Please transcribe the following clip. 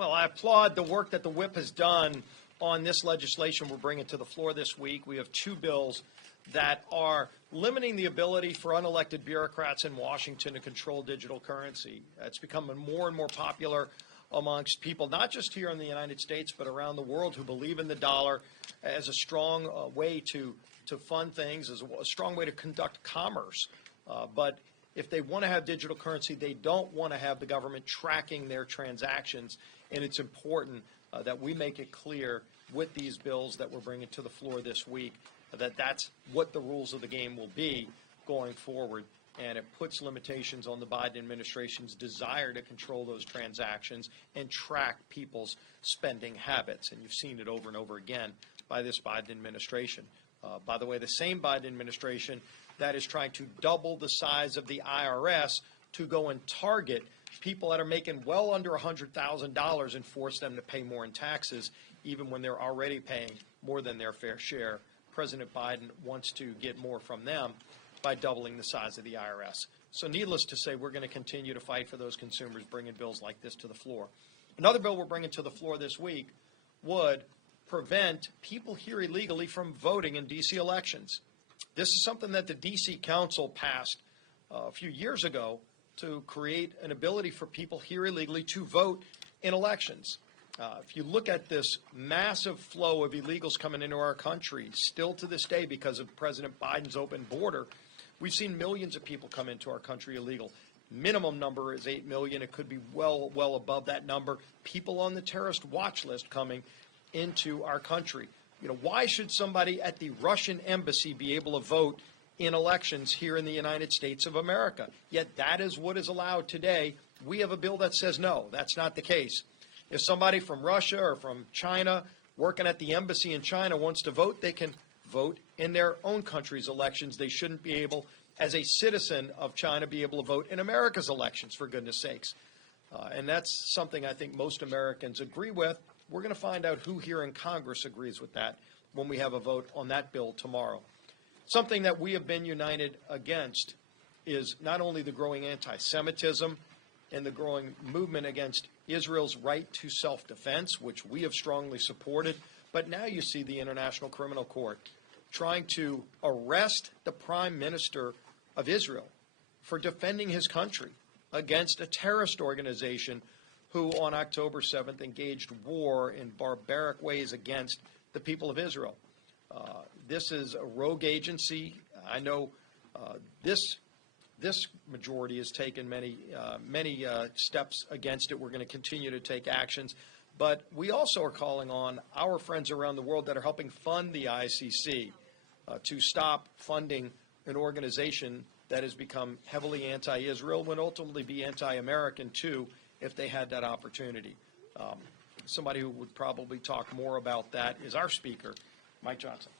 Well, I applaud the work that the whip has done on this legislation we're bringing to the floor this week. We have two bills that are limiting the ability for unelected bureaucrats in Washington to control digital currency. It's becoming more and more popular amongst people, not just here in the United States, but around the world, who believe in the dollar as a strong way to fund things, as a strong way to conduct commerce. But if they want to have digital currency, they don't want to have the government tracking their transactions. And it's important that we make it clear with these bills that we're bringing to the floor this week that that's what the rules of the game will be going forward. And it puts limitations on the Biden administration's desire to control those transactions and track people's spending habits. And you've seen it over and over again by this Biden administration. By the way, the same Biden administration that is trying to double the size of the IRS to go and target people that are making well under $100,000 and force them to pay more in taxes, even when they're already paying more than their fair share. President Biden wants to get more from them by doubling the size of the IRS. So needless to say, we're going to continue to fight for those consumers, bringing bills like this to the floor. Another bill we're bringing to the floor this week would prevent people here illegally from voting in D.C. elections. This is something that the D.C. Council passed a few years ago to create an ability for people here illegally to vote in elections. If you look at this massive flow of illegals coming into our country, still to this day because of President Biden's open border, we've seen millions of people come into our country illegal. Minimum number is 8 million. It could be well above that number. People on the terrorist watch list coming into our country. You know, why should somebody at the Russian embassy be able to vote in elections here in the United States of America? Yet that is what is allowed today. We have a bill that says no, that's not the case. If somebody from Russia or from China working at the embassy in China wants to vote, they can vote in their own country's elections. They shouldn't be able, as a citizen of China, be able to vote in America's elections, for goodness sakes. And that's something I think most Americans agree with. We're going to find out who here in Congress agrees with that when we have a vote on that bill tomorrow. Something that we have been united against is not only the growing anti-Semitism and the growing movement against Israel's right to self-defense, which we have strongly supported, but now you see the International Criminal Court trying to arrest the Prime Minister of Israel for defending his country against a terrorist organization who on October 7th engaged war in barbaric ways against the people of Israel. This is a rogue agency. I know this majority has taken many steps against it. We're going to continue to take actions. But we also are calling on our friends around the world that are helping fund the ICC to stop funding an organization that has become heavily anti-Israel, would ultimately be anti-American too if they had that opportunity. Somebody who would probably talk more about that is our speaker, Mike Johnson.